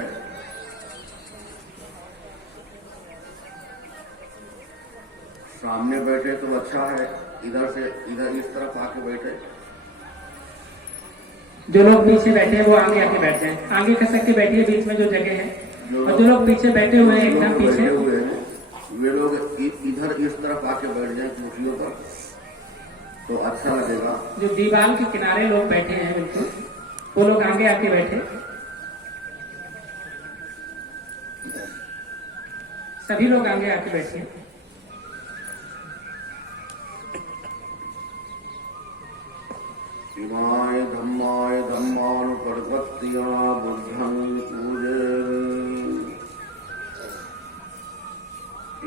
जाए। सामने बैठे तो अच्छा है, इधर से इधर इस तरफ आके बैठे। जो लोग पीछे बैठे हैं वो आगे आके बैठ जाएं। आगे कर सकते बैठिए, बीच में जो जगह है। और जो लोग पीछे बैठे हुए हैं एकदम पीछे, हुए हैं वे लोग इधर इस तरफ आके बैठ जाए कुर्सियों पर, तो अच्छा लगेगा। जो दीवार के किनारे लोग बैठे हैं बिल्कुल, वो लोग आगे आके बैठे। सभी लोग आगे आके बैठे। इमाय धम्माय धम्मानुपरपत्तिया बुद्धं पूजे।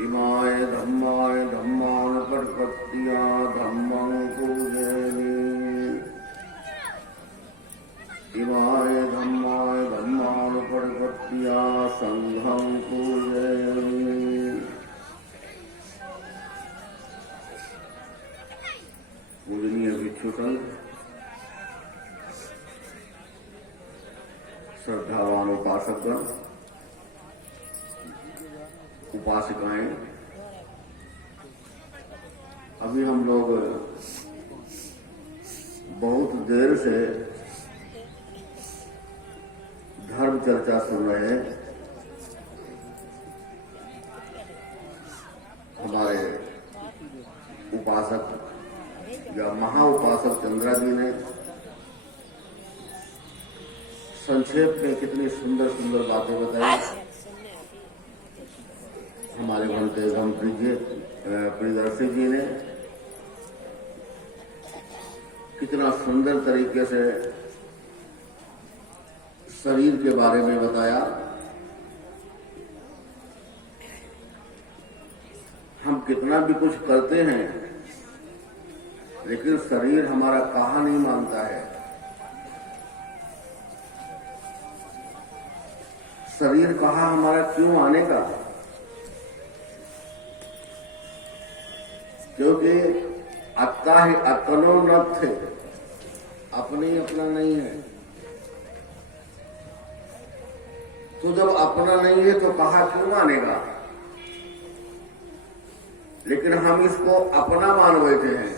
इमाय धम्माय धम्मानुपरपत्तिया धम्मं पूजे। इमाय धम्माय धम्मानुपरपत्तिया संघं पूजे। पूजनीय भिक्षु संघ, श्रद्धावान उपासकगण, उपासिकाएं, अभी हम लोग बहुत देर से धर्म चर्चा सुन रहे हैं। हमारे उपासक या महा उपासक चंद्रा जी ने संक्षेप में कितनी सुंदर सुंदर बातें बताई। हमारे बनते हम प्रियदर्शी जी ने कितना सुंदर तरीके से शरीर के बारे में बताया। हम कितना भी कुछ करते हैं लेकिन शरीर हमारा कहा नहीं मानता है। शरीर कहा हमारा क्यों आने का? क्योंकि अत्ता ही अतनो न थे, अपने अपना नहीं है। तो जब अपना नहीं है तो कहा क्यों मानेगा? लेकिन हम इसको अपना मान बैठे हैं।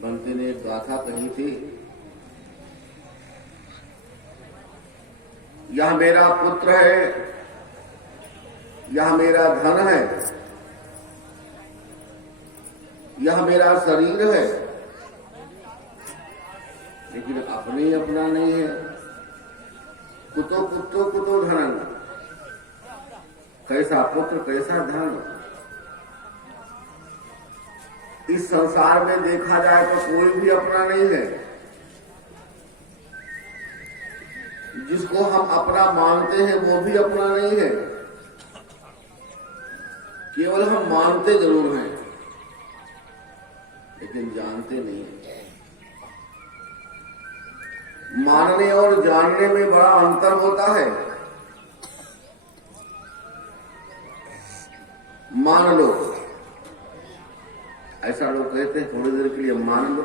बंटी ने एक गाथा कही थी, यह मेरा पुत्र है, यह मेरा धन है, यह मेरा शरीर है, लेकिन अपने अपना नहीं है। कुतो पुत्रो कुतो धन, कैसा पुत्र कैसा धन। इस संसार में देखा जाए तो कोई भी अपना नहीं है। जिसको हम अपना मानते हैं वो भी अपना नहीं है, केवल हम मानते जरूर हैं लेकिन जानते नहीं हैं। मानने और जानने में बड़ा अंतर होता है। मान लो, ऐसा लोग कहते हैं थोड़ी देर के लिए मान लो।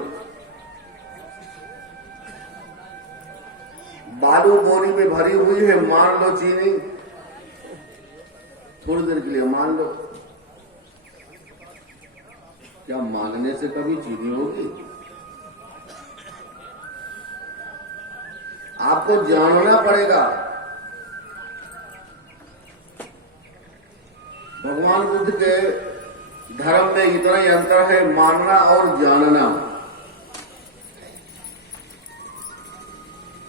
बालू बोरी में भरी हुई है, मान लो चीनी, थोड़ी देर के लिए मान लो। क्या मानने से कभी चीनी होगी? आपको जानना पड़ेगा। भगवान बुद्ध के धर्म में इतना ही अंतर है, मानना और जानना।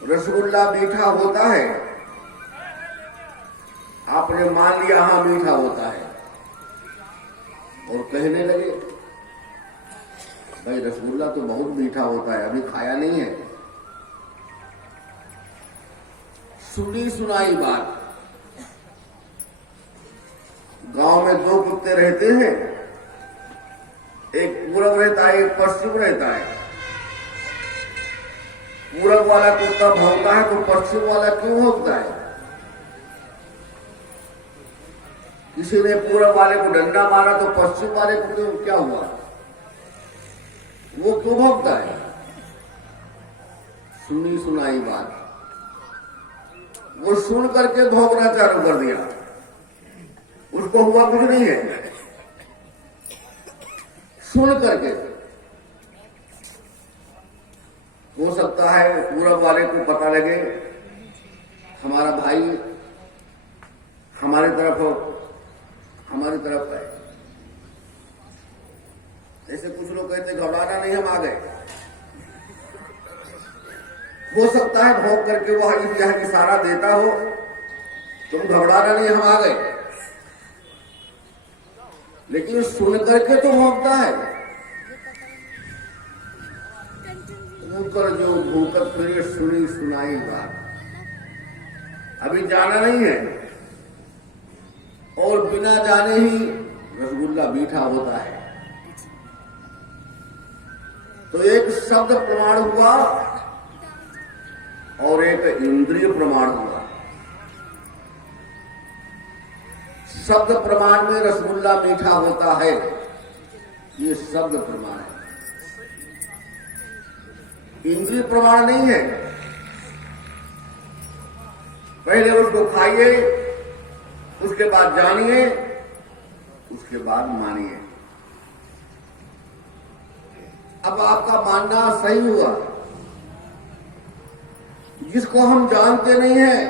रसगुल्ला मीठा होता है, आपने मान लिया हाँ मीठा होता है, और कहने लगे भाई रसगुल्ला तो बहुत मीठा होता है, अभी खाया नहीं है। सुनी सुनाई बात। गांव में दो कुत्ते रहते हैं, एक पूरब रहता है एक पश्चिम रहता है। पूरब वाला कुत्ता भौंकता है तो पश्चिम वाला क्यों भौंकता है? किसी ने पूरब वाले को डंडा मारा तो पश्चिम वाले को क्यों, क्या हुआ? वो क्यों भौंकता है? सुनी सुनाई बात। वो सुन करके भौंकना चालू कर दिया, उसको हुआ कुछ नहीं है, सुन करके। हो सकता है पूरब वाले को पता लगे हमारा भाई हमारी तरफ है। ऐसे कुछ लोग कहते घबराना नहीं, हम आ गए। हो सकता है भौंक करके वह यह इशारा देता हो तुम घबराना नहीं, हम आ गए, लेकिन सुन करके तो भौंकता है। ऊपर जो भूकत फिर सुनी सुनाई बात, अभी जाना नहीं है, और बिना जाने ही रसगुल्ला मीठा होता है। तो एक शब्द प्रमाण हुआ और एक इंद्रिय प्रमाण हुआ। शब्द प्रमाण में रसगुल्ला मीठा होता है, ये शब्द प्रमाण है, इंद्रिय प्रमाण नहीं है। पहले उसको खाइए, उसके बाद जानिए, उसके बाद मानिए। अब आपका मानना सही हुआ। जिसको हम जानते नहीं हैं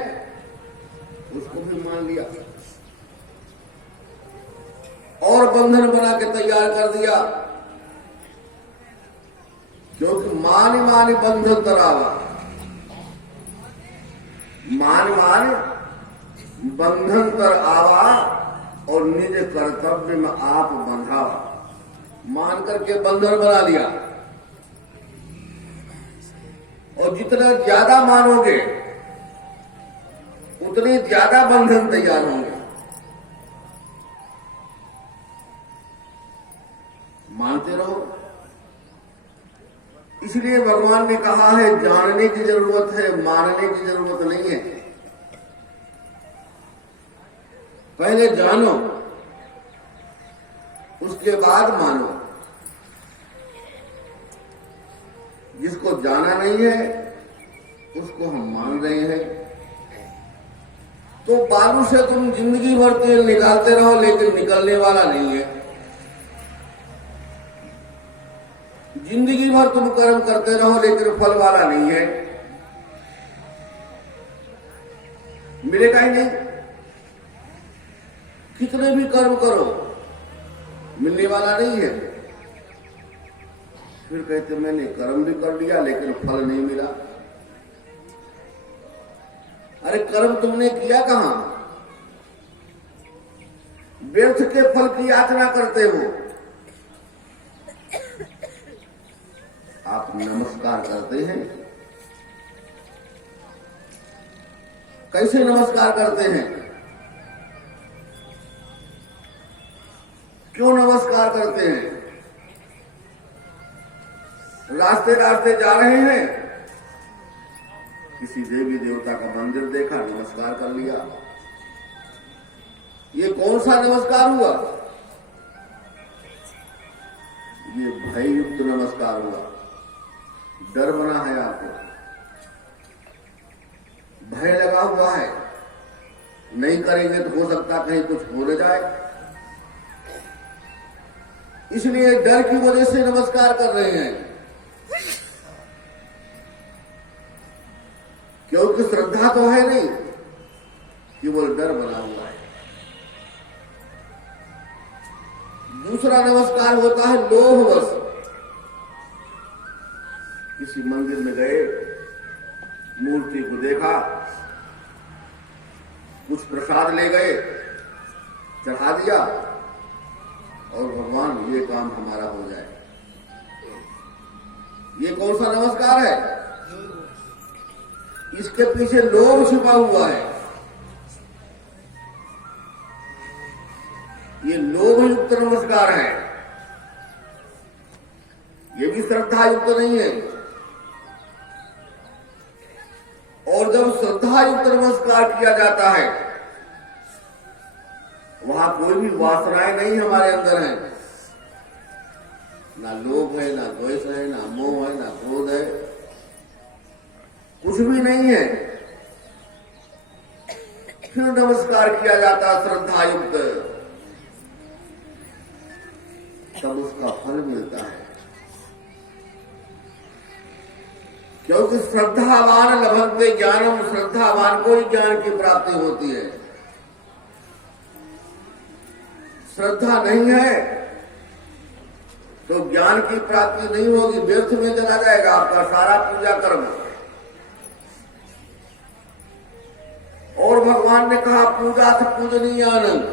उसको भी मान लिया और बंधन बना के तैयार कर दिया, क्योंकि मानि बंधन तरावा, मान बंधन तर आवा और निज कर्तव्य में आप बंधावा। मान करके बंधन बना लिया, और जितना ज्यादा मानोगे उतने ज्यादा बंधन तैयार होंगे। मानते रहो। इसलिए भगवान ने कहा है जानने की जरूरत है, मानने की जरूरत नहीं है। पहले जानो, उसके बाद मानो। जिसको जाना नहीं है उसको हम मान रहे हैं। तो बालू से तुम जिंदगी भर तेल निकालते रहो, लेकिन निकलने वाला नहीं है। जिंदगी भर तुम कर्म करते रहो, लेकिन फल वाला नहीं है, मिलेगा ही नहीं। कितने भी कर्म करो मिलने वाला नहीं है। फिर कहते मैंने कर्म भी कर लिया लेकिन फल नहीं मिला। अरे कर्म तुमने किया कहां? व्यर्थ के फल की याचना करते हो। आप नमस्कार करते हैं, कैसे नमस्कार करते हैं? क्यों नमस्कार करते हैं? रास्ते रास्ते जा रहे हैं, किसी देवी देवता का मंदिर देखा, नमस्कार कर लिया। ये कौन सा नमस्कार हुआ? ये भय युक्त नमस्कार हुआ। डर बना है आपको, भय लगा हुआ है, नहीं करेंगे तो हो सकता कहीं कुछ हो न जाए, इसलिए डर की वजह से नमस्कार कर रहे हैं। क्योंकि श्रद्धा तो है नहीं, केवल डर बना हुआ है। दूसरा नमस्कार होता है लोभवश। किसी मंदिर में गए, मूर्ति को देखा, कुछ प्रसाद ले गए, चढ़ा दिया, और भगवान ये काम हमारा हो जाए। ये कौन सा नमस्कार है? इसके पीछे लोभ छिपा हुआ है। ये लोभ युक्त नमस्कार है, ये भी श्रद्धा युक्त नहीं है। और जब श्रद्धा युक्त नमस्कार किया जाता है, वहां कोई भी वासनाएं नहीं हमारे अंदर है, ना लोभ है, ना द्वेष है, ना मोह है, ना क्रोध है, कुछ भी नहीं है। फिर नमस्कार किया जाता श्रद्धा युक्त, तब उसका फल मिलता है। क्योंकि श्रद्धावान लभन्ते ज्ञानम, श्रद्धावान को ही ज्ञान की प्राप्ति होती है। श्रद्धा नहीं है तो ज्ञान की प्राप्ति नहीं होगी, व्यर्थ में चला जाएगा आपका सारा पूजा कर्म। और भगवान ने कहा पूजा थ पूजनीय आनंद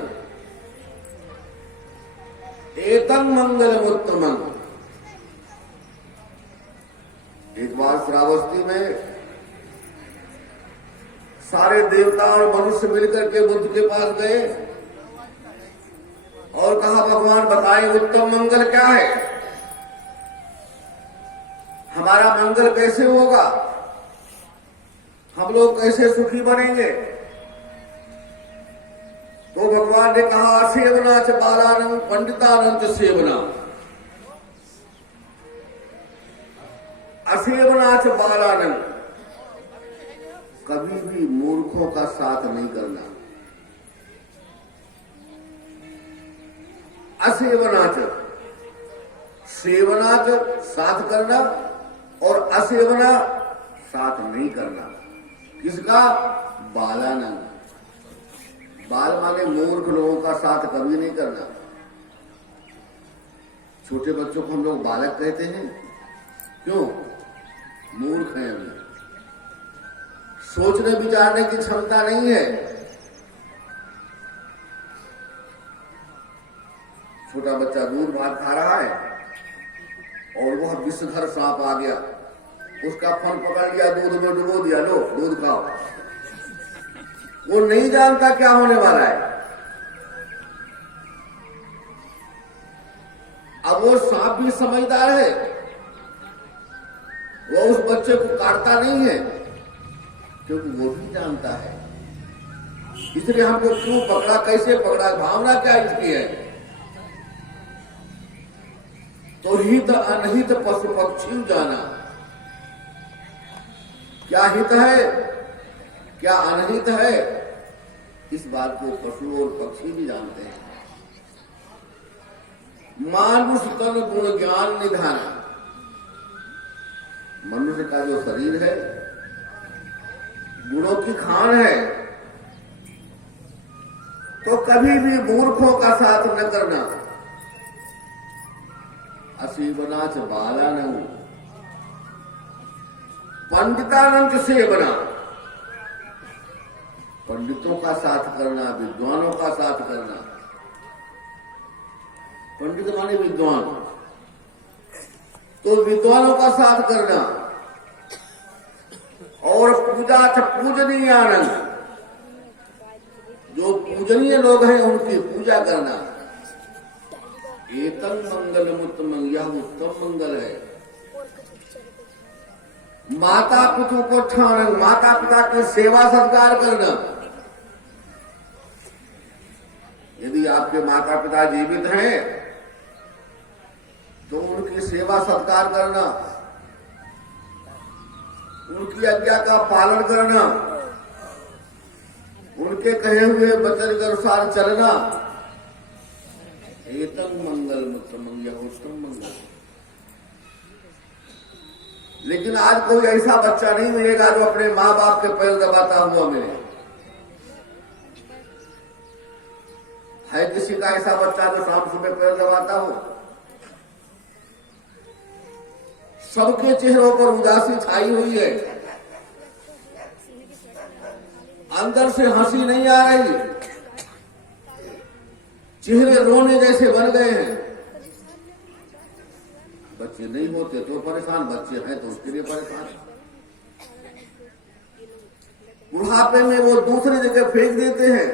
एतम मंगलम उत्तमं। एक बार श्रावस्ती में सारे देवता और मनुष्य मिलकर के बुद्ध के पास गए और कहा भगवान बताएं उत्तम मंगल क्या है, हमारा मंगल कैसे होगा, हम लोग कैसे सुखी बनेंगे। तो भगवान ने कहा असेवना च बालानंद पंडितानंद सेवना, असेवना च बालानंद, कभी भी मूर्खों का साथ नहीं करना। असेवनाच, सेवनाच साथ करना और असेवना साथ नहीं करना। किसका? बालानंद। बाल माने मूर्ख लोगों का साथ कभी नहीं करना। छोटे बच्चों को हम लोग बालक कहते हैं, क्यों? मूर्ख हैं, अभी सोचने विचारने की क्षमता नहीं है। छोटा बच्चा दूध भात खा रहा है और वह विषधर सांप आ गया, उसका फन पकड़ लिया, दूध में डुबो दिया, लो दूध खाओ। वो नहीं जानता क्या होने वाला है। अब वो सांप भी समझदार है, वो उस बच्चे को काटता नहीं है क्योंकि वो भी जानता है। इसलिए हमको क्यों पकड़ा, कैसे पकड़ा, भावना क्या इसकी है। तो हित अनहित पशु पक्षी जाना, क्या हित है क्या अनहित है, इस बात को पशु और पक्षी भी जानते हैं। मानुष तन गुण ज्ञान निधाना, मनुष्य का जो शरीर है गुणों की खान है, तो कभी भी मूर्खों का साथ न करना। असीवनाच बालानंद पंडितानंद सेवना, पंडितों का साथ करना, विद्वानों का साथ करना। पंडित माने विद्वान, तो विद्वानों का साथ करना। और पूजा पूजनीय आनंद, जो पूजनीय लोग हैं उनकी पूजा करना। एतम मंगलम उत्तमं, यह उत्तम मंगल है। माता पिता को ठान, माता पिता की सेवा सत्कार करना। यदि आपके माता पिता जीवित हैं तो उनकी सेवा सत्कार करना, उनकी आज्ञा का पालन करना, उनके कहे हुए वचन के अनुसार चलना। एतम मंगल उत्तमं, यह उत्तम मंगल। लेकिन आज कोई ऐसा बच्चा नहीं मिलेगा जो अपने माँ बाप के पैर दबाता हुआ मिले। है किसी का ऐसा बच्चा जो शाम सुबह पैर दबाता हो? सबके चेहरों पर उदासी छाई हुई है, अंदर से हंसी नहीं आ रही, चेहरे रोने जैसे बन गए हैं। बच्चे नहीं होते तो परेशान, बच्चे हैं तो उसके लिए परेशान। बुढ़ापे में वो दूसरी जगह फेंक देते हैं,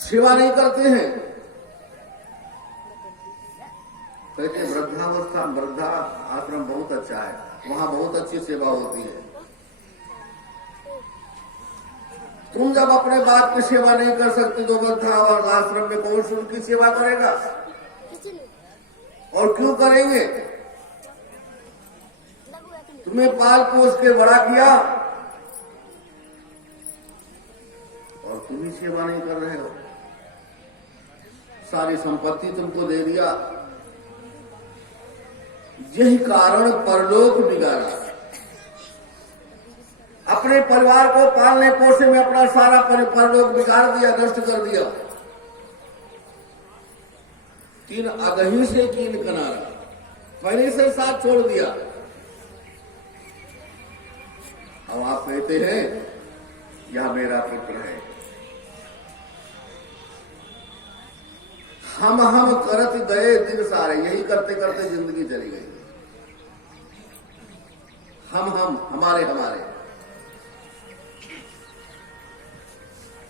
सेवा नहीं करते हैं। कहते वृद्धावस्था, वृद्धा आश्रम बहुत अच्छा है, वहां बहुत अच्छी सेवा होती है। तुम जब अपने बाप की सेवा नहीं कर सकते तो वृद्धाश्रम में कौन सी उनकी सेवा करेगा? और क्यों करेंगे? तुम्हें पाल पोस के बड़ा किया, और तुम ही सेवा नहीं कर रहे हो। सारी संपत्ति तुमको दे दिया, यही कारण परलोक बिगाड़ा। अपने परिवार को पालने पोषने में अपना सारा परलोक बिगाड़ दिया, नष्ट कर दिया। तीन अगही से कीन किनारा, पहले से साथ छोड़ दिया। अब आप कहते हैं यह मेरा पुत्र है। हम करत गए दिन सारे, यही करते करते जिंदगी चली गई। हम हमारे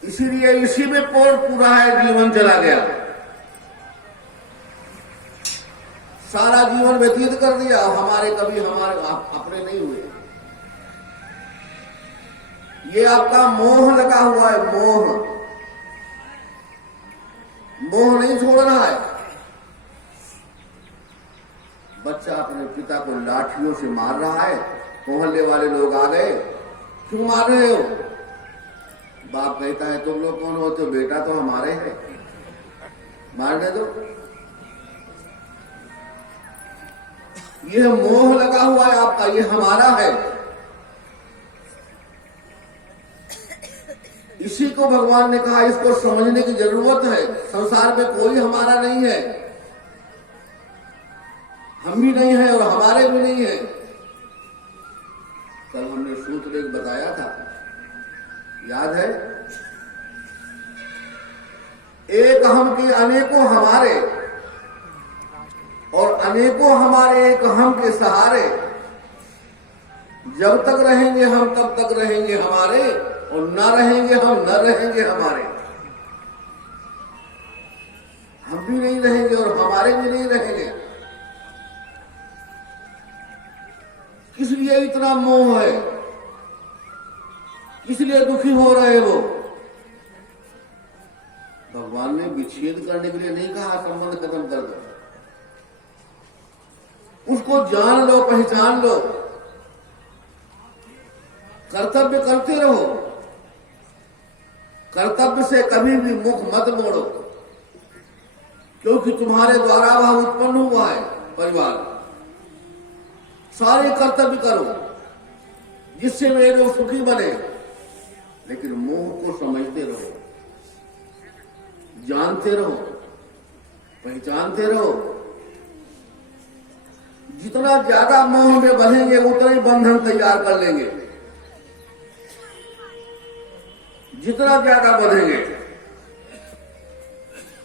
इसीलिए इसी में पूरा है, जीवन चला गया। सारा जीवन व्यतीत कर दिया, हमारे कभी हमारे अपने नहीं हुए। ये आपका मोह लगा हुआ है, मोह नहीं छोड़ रहा है। बच्चा अपने पिता को लाठियों से मार रहा है, मोहल्ले वाले लोग आ गए, क्यों मार रहे हो? बाप कहता है तुम लोग कौन हो? तो बेटा तो हमारे हैं, मारने दो। यह मोह लगा हुआ है आपका, ये हमारा है। इसी को भगवान ने कहा इसको समझने की जरूरत है। संसार में कोई हमारा नहीं है, हम भी नहीं है और हमारे भी नहीं है। कल हमने सूत्र एक बताया था, याद है? एक हम के अनेकों हमारे और अनेकों हमारे एक हम के सहारे। जब तक रहेंगे हम तब तक रहेंगे हमारे, और न रहेंगे हम न रहेंगे हमारे। हम भी नहीं रहेंगे और हमारे भी नहीं रहेंगे। किस लिए इतना मोह है? इसलिए दुखी हो रहे हो। भगवान ने विच्छेद करने के लिए नहीं कहा संबंध खत्म कर दो, उसको जान लो, पहचान लो, कर्तव्य करते रहो। कर्तव्य से कभी भी मुख मत मोड़ो, क्योंकि तुम्हारे द्वारा वह उत्पन्न हुआ है परिवार। सारे कर्तव्य करो जिससे वे लोग सुखी बने, लेकिन मोह को समझते रहो, जानते रहो, पहचानते रहो। जितना ज्यादा मोह में बंधेंगे उतना ही बंधन तैयार कर लेंगे। जितना ज्यादा बंधेंगे,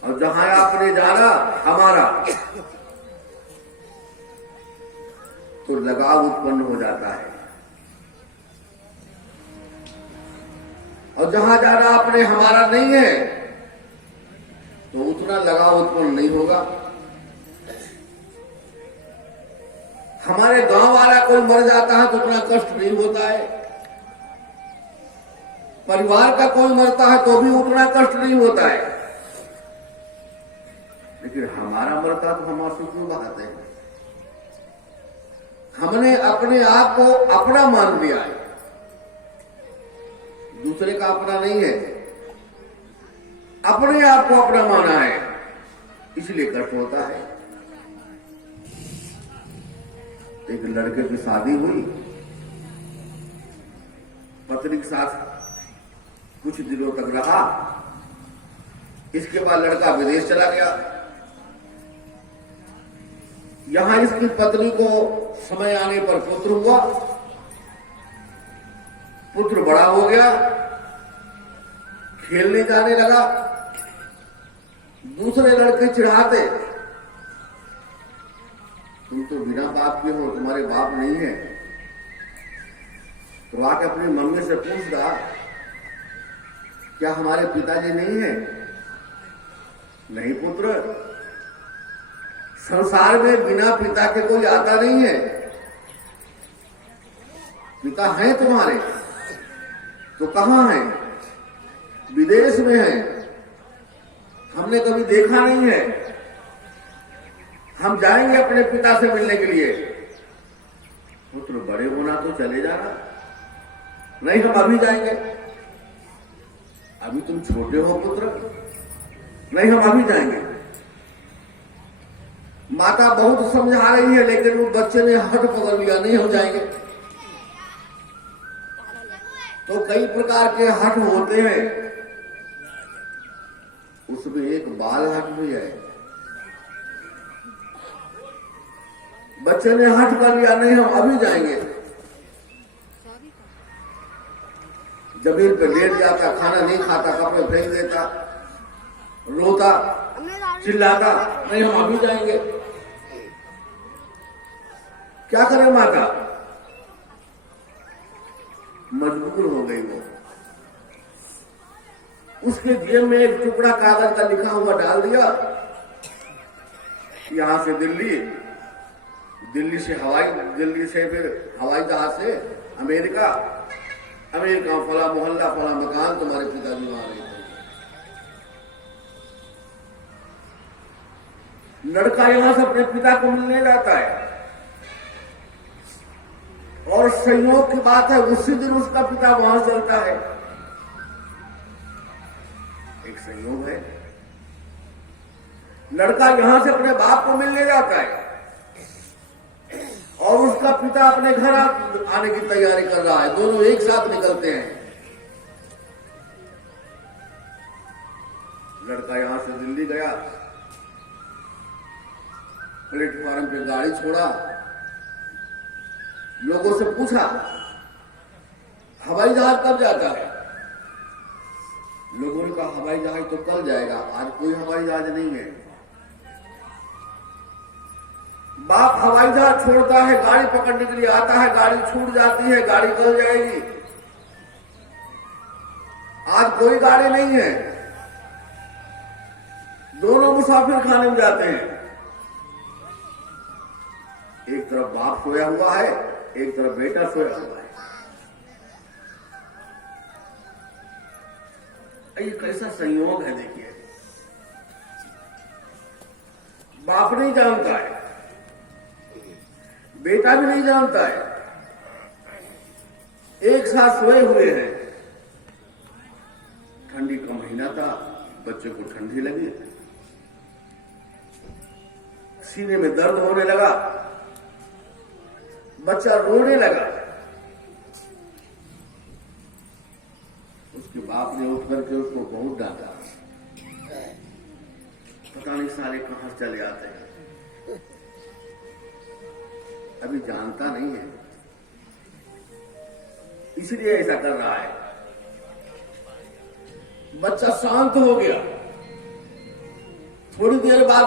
और जहां आपने जाना हमारा, तो लगाव उत्पन्न हो जाता है। और जहां जाना आपने हमारा नहीं है, तो उतना लगाव उत्पन्न नहीं होगा। हमारे गांव वाला कोई मर जाता है तो उतना कष्ट नहीं होता है। परिवार का कोई मरता है तो भी उतना कष्ट नहीं होता है। लेकिन हमारा मरता तो हम आंसू क्यों बहाते हैं? हमने अपने आप को अपना मान लिया है, दूसरे का अपना नहीं है। अपने आप को अपना माना है, इसलिए कष्ट होता है। एक लड़के की शादी हुई, पत्नी के साथ कुछ दिनों तक रहा, इसके बाद लड़का विदेश चला गया। यहां इसकी पत्नी को समय आने पर पुत्र हुआ, पुत्र बड़ा हो गया, खेलने जाने लगा। दूसरे लड़के चिढ़ाते, तुम तो बिना बाप के हो, तुम्हारे बाप नहीं है। तो आके अपनी मम्मी से पूछता, क्या हमारे पिताजी नहीं है? नहीं पुत्र, संसार में बिना पिता के कोई आता नहीं है। पिता हैं तुम्हारे, तो कहां हैं? विदेश में हैं, हमने कभी देखा नहीं है। हम जाएंगे अपने पिता से मिलने के लिए। पुत्र बड़े होना तो चले जाना, नहीं हम अभी जाएंगे। अभी तुम छोटे हो पुत्र, नहीं हम अभी जाएंगे। माता बहुत समझा रही है, लेकिन वो बच्चे ने हट पकड़ लिया, नहीं हम जाएंगे। तो कई प्रकार के हट होते हैं, उसमें एक बाल हट भी है। बच्चे ने हट कर लिया, नहीं हम अभी जाएंगे। जमीन पे लेट जाता, खाना नहीं खाता, कपड़े फेंक देता, रोता, चिल्लाता, नहीं हम अभी जाएंगे। क्या करे माता, मजबूर हो गई वो। उसके जेब में एक टुकड़ा कागज का लिखा हुआ डाल दिया, यहां से दिल्ली, दिल्ली से फिर हवाई जहाज से अमेरिका, अमेरिका फला मोहल्ला फला मकान, तुम्हारे पिताजी वहां रहे थे। लड़का यहां से अपने पिता को मिलने जाता है, और संयोग की बात है उसी दिन उसका पिता वहां चलता है। एक संयोग है, लड़का यहां से अपने बाप को मिलने जाता है और उसका पिता अपने घर आने की तैयारी कर रहा है, दोनों एक साथ निकलते हैं। लड़का यहां से दिल्ली गया, प्लेटफॉर्म पे गाड़ी छोड़ा, लोगों से पूछा हवाई जहाज कब जाता है। लोगों ने कहा हवाई जहाज तो कल जाएगा, आज कोई हवाई जहाज नहीं है। बाप हवाई जहाज छोड़ता है, गाड़ी पकड़ने के लिए आता है, गाड़ी छूट जाती है, गाड़ी कल जाएगी। आज कोई गाड़ी नहीं है, दोनों मुसाफिर खाने में जाते हैं। एक तरफ बाप सोया हुआ है, एक तरफ बेटा सोया हुआ है। ये कैसा संयोग है देखिए। बाप नहीं जानता है, बेटा भी नहीं जानता है, एक साथ सोए हुए हैं। ठंडी का महीना था, बच्चे को ठंडी लगी, सीने में दर्द होने लगा, बच्चा रोने लगा। उसके बाप ने उठ करके उसको बहुत डांटा, पता नहीं सारे कहां चले आते हैं, अभी जानता नहीं है, इसलिए ऐसा कर रहा है। बच्चा शांत हो गया, थोड़ी देर बाद